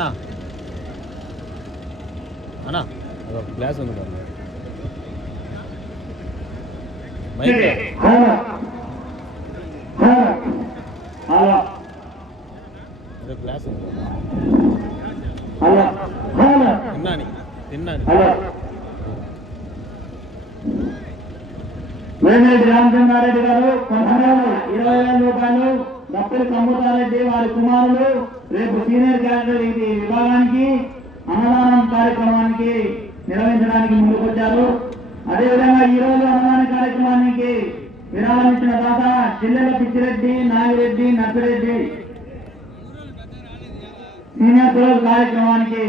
అన్నా. అన్నా. గ్లాస్ ఉంది మైక్ గ్లాస్ ఉంది. తిన్నాని తిన్నాని రామచంద్రారెడ్డి గారు పదహారు ఇరవై వేల రూపాయలు దప్పటి కమ్ముతారెడ్డి వారి కుమారులు రేపు సీనియర్ క్యాడర్ ఇది విభాగానికి అన్నదానం కార్యక్రమానికి నిర్వహించడానికి ముందుకొచ్చారు. అదేవిధంగా ఈ రోజు అన్నదాన కార్యక్రమానికి విరామించిన దాత చిల్లెల పిచ్చిరెడ్డి నాగిరెడ్డి నర్సిరెడ్డి సీనియర్ పిల్లల కార్యక్రమానికి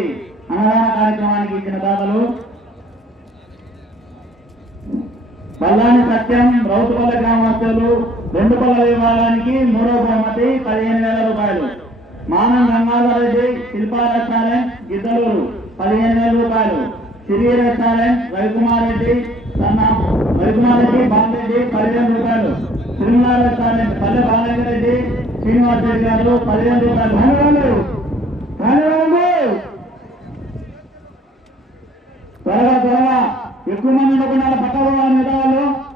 అన్నదాన కార్యక్రమానికి ఇచ్చిన దాతలు. బల్లాని సత్యం రౌతుపల్ల గ్రామస్తులు రెండు పల్ల విభాగానికి మూడో బహుమతి పదిహేను వేల రూపాయలు. మానం గంగాధరెడ్డి శిల్పా రెస్టారెంట్ గిద్దలూరు. పదిహేను వేల రూపాయలు. సిరి రెస్టారెంట్ రవికుమార్ రెడ్డి సన్న రవికుమార్ రెడ్డి బాలరెడ్డి పదిహేను రూపాయలు. తిరుమల రెస్టారెంట్ పల్లె బాలరెడ్డి శ్రీనివాస్ రెడ్డి గారు పదిహేను రూపాయలు. ధన్యవాదాలు. ధన్యవాదాలు. త్వరగా త్వరగా. ఎక్కువ మంది ఉండకుండా పక్క వాళ్ళు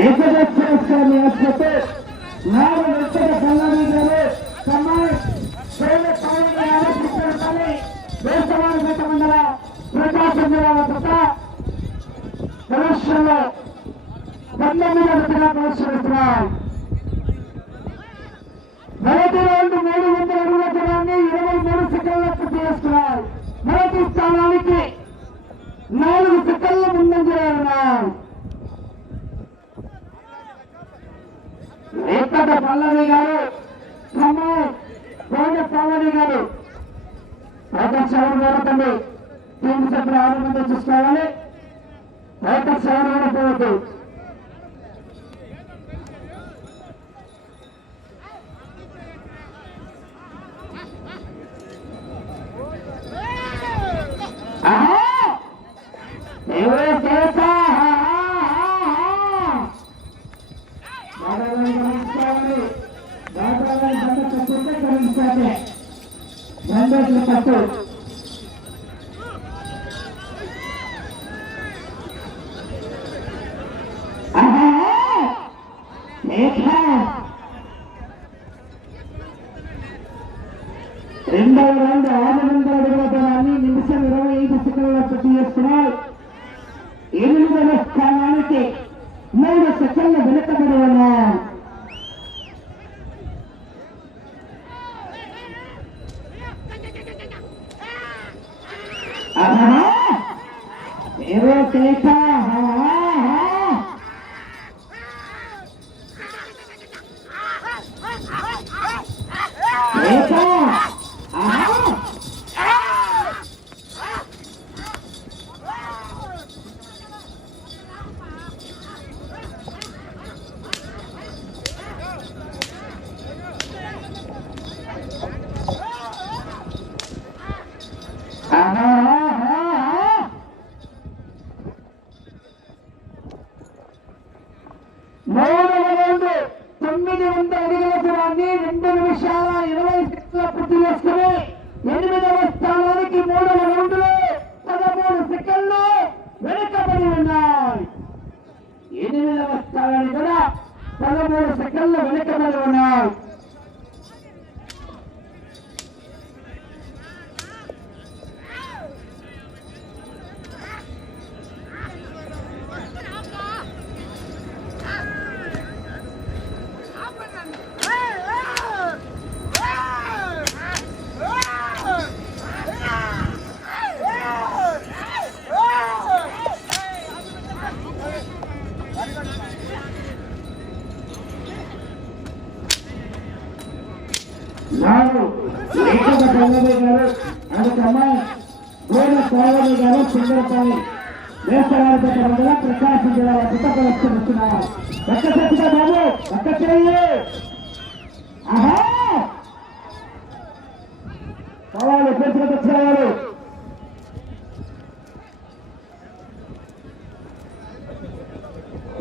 వెంకటేశ్వర స్వామి ఆసుపత్రి నాలుగు వెంకట సంగమి గారు సమ్మాయి ప్రేమ స్వామి గారు కృష్ణపల్లి దేశవాణి మండల ప్రకాశం జిల్లా వద్ద కలెక్షన్లో పంతొమ్మిది విడతగా పరిశీలిస్తున్నాం మొదటి రౌండ్ మూడు వందల అడుగుల దూరాన్ని ఇరవై మూడు సెకండ్ల పూర్తి చేస్తున్నాయి మొదటి స్థానానికి నాలుగు సెకండ్ల ముందంజలో ఉన్నాయి వెంకట పల్లవి గారు సమ్మాయి కోట పల్లవి గారు. ప్రకాశ్ ఎవరు జరుగుతుంది టీం సభ్యులు ఆరు మంది చూసుకోవాలి ప్రకాశ్ ఎవరు కూడా పోవద్దు ఆహా! ఎవరు చేస్తా దాదాపు గమనించుకోవాలి దాదాపు బండ తప్పుంటే గమనించాలి బండేట్లు తప్పు ఆహా! ఏకా! రెండవ రౌండ్ ఆరు వందల అడుగుల దూరాన్ని నిమిషం ఇరవై ఐదు సెకండ్ల పూర్తి చేస్తున్నాయి ఎనిమిదవ స్థానానికి మూడు సెకండ్ల వెనుకబడి ఉన్నాం ఆహా! వేసరాజ మండలం ప్రకాశం జిల్లా పుస్తక లక్ష్యం ఇస్తున్నారు ఒక్క సత్య బాబు ఒక్క చెయ్యి ఆహా సవాలు పెట్టుకు వచ్చేవారు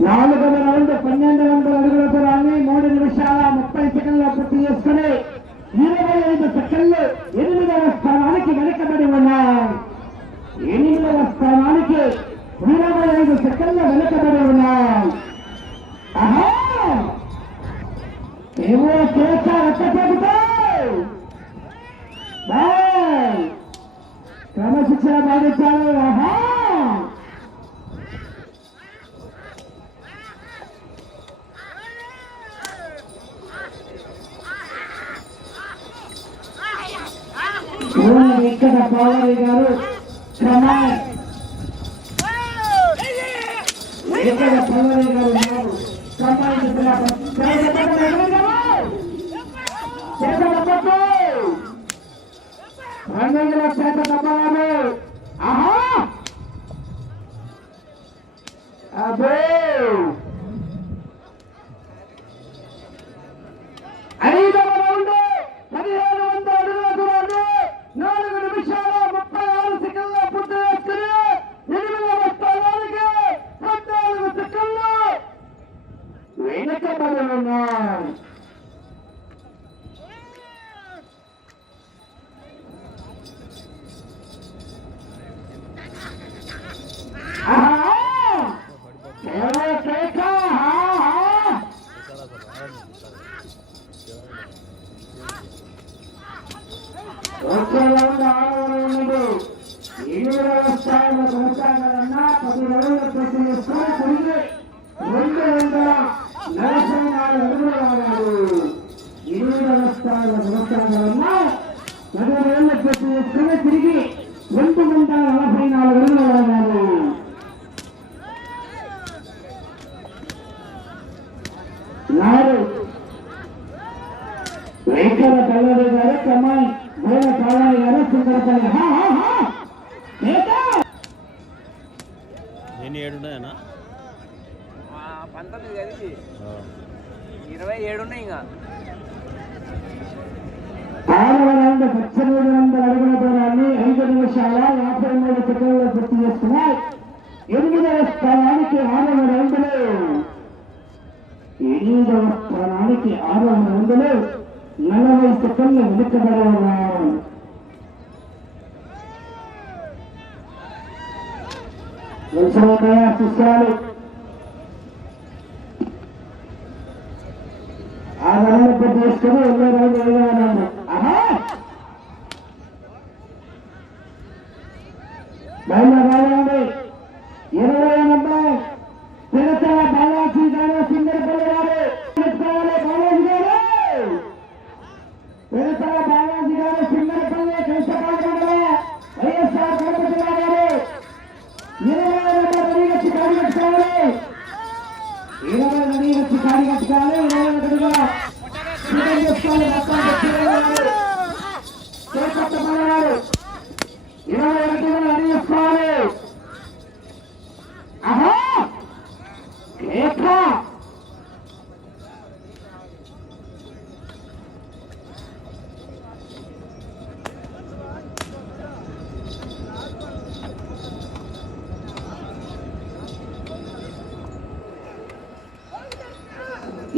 నాలుగవ రౌండ్ పన్నెండు వందల అడుగుల దూరాన్ని మూడు నిమిషాల ముప్పై సెకండ్ల పూర్తి చేసుకుని ఇరవై ఐదు సెకండ్లు ఎనిమిదవ స్థానానికి వెనుకబడి ఉన్నాయి ఎనిమిదవ స్థానానికి ఇరవై ఐదు సెకండ్లు వెనుకబడి ఉన్నాయి ఆహా ఏవో చేసా ఒక్క చెబుతా క్రమశిక్షణ పాటించాలి ఇక్కడ బాలయ్య గారు క్రమాన్ని ఇక్కడ బాలయ్య గారు ఉన్నారు చేత తప్పరాదు ఇరవై ఏడు ఉన్నాయి ఇంకా. పద్దెనిమిది వందల అడుగుల దూరాన్ని ఐదు నిమిషాల యాభై మూడు పూర్తి చేసుకున్నాయి ఎనిమిదవ స్థానానికి ఆరవ రౌండ్లు ఎనిమిదవ స్థానానికి ఆరవ రౌండ్లు నలభై సెకండ్లు వెనుకబడి ఉన్నారు శిష్యాలు ఆ రౌండ్ పూర్తి చేసుకుని ఎన్నో రౌండ్ ఏదో రౌండ్ ఆహా బయలుదేరండి ఇరవై ఎనభై తిరుతల బాలాజీ గారు సింగరపల్లి గారు తిరుతల బాలాజీ గారు తిరుతల బాలాజీ గారు సింగరపల్లి కృష్ణపాడు వైఎస్ఆర్ కడప జిల్లా గారు ఇరవై ఎనభై రెడీ వచ్చి కాడి కట్టుకోవాలి ఇరవై రెడీ వచ్చి కాడి కట్టుకోవాలి ఇరవై ఒకటిగా お願いし。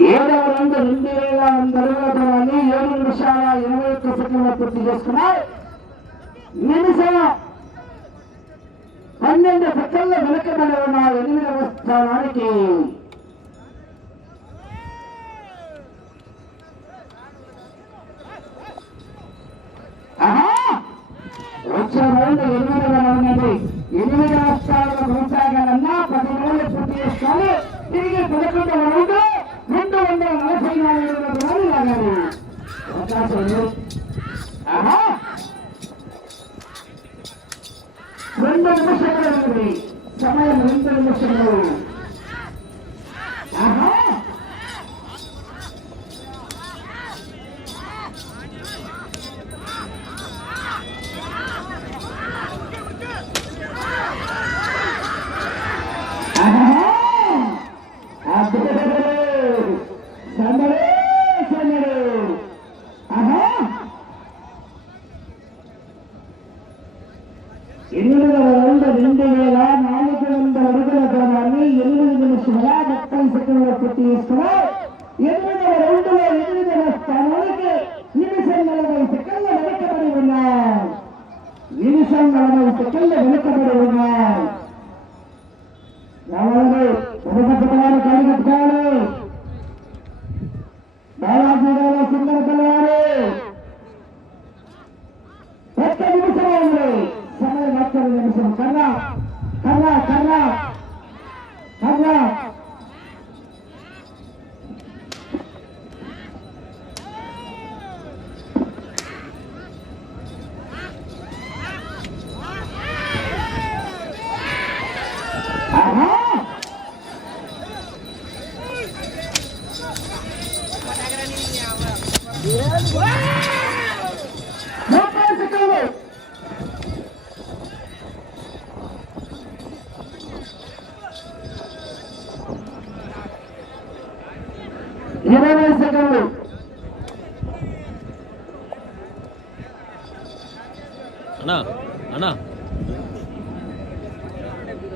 ఏడవ రెండు రెండు వేల వంద అడుగుల దూరాన్ని నిమిషాల ఇరవై ఒక్క సెకండ్ల పూర్తి చేసుకున్నాయి నిమిషం పన్నెండు సెకండ్ల వెనుకబడి ఉన్న ఎనిమిదవ స్థానానికి ఆహా! వచ్చిన రౌండ్ ఎనిమిదవ రౌండ్ ఎనిమిదవ స్థానంలో కొనసాగాలన్నా పది రోజులు పూర్తి చేసుకొని తిరిగి పదకొండవ Absolutely. సెకండ్ల ఇరవై సెకండ్లు అన్నా అన్నా.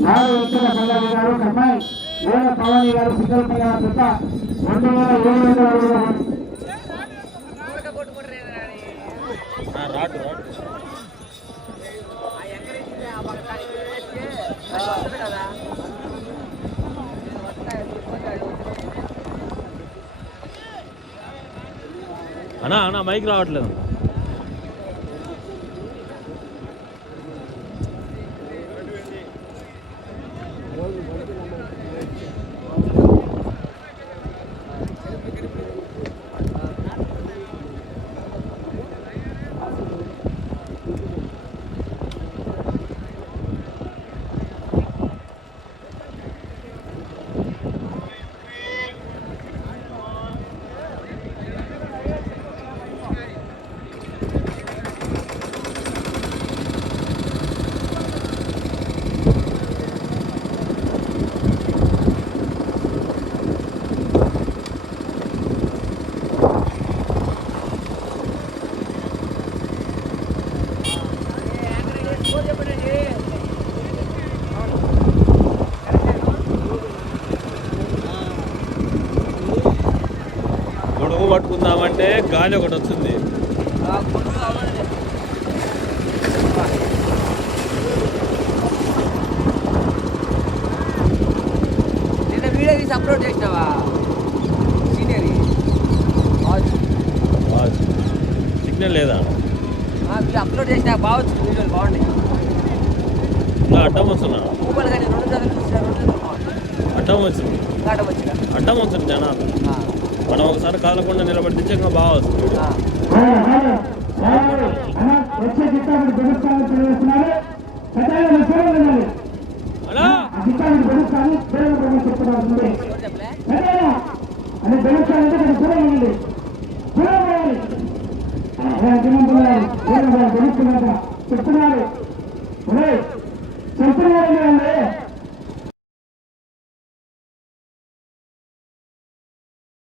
నాలుగు ఇతర పల్లవి గారు కమ్మాయి వేల పవని గారు సిద్ధల్ప గారు పిత రెండు వేల ఏడు వందల అడుగుల ఆ, రాడు రాడు ఆ ఎంకరేజ్ ఆ పక్క ఎంకరేజ్ కదా అన్నా అన్నా మైక్ రావట్లేదు గొడుగు పట్టుకుందామంటే గాలి ఒకటి వచ్చింది నిన్న వీడియో తీసి అప్లోడ్ చేసినావా? సిగ్నల్ లేదా? అప్లోడ్ చేసినా బావచ్చు వీడియోలు బాగున్నాయి. అడ్డం వస్తున్నా అడ్డం వచ్చింది. అడ్డం వస్తుంది జనాలు. మనం ఒకసారి కాలకుండా నిలబడితే ఇంకా బాగా వస్తుంది చెప్తున్నారు చెప్తున్నారు అండి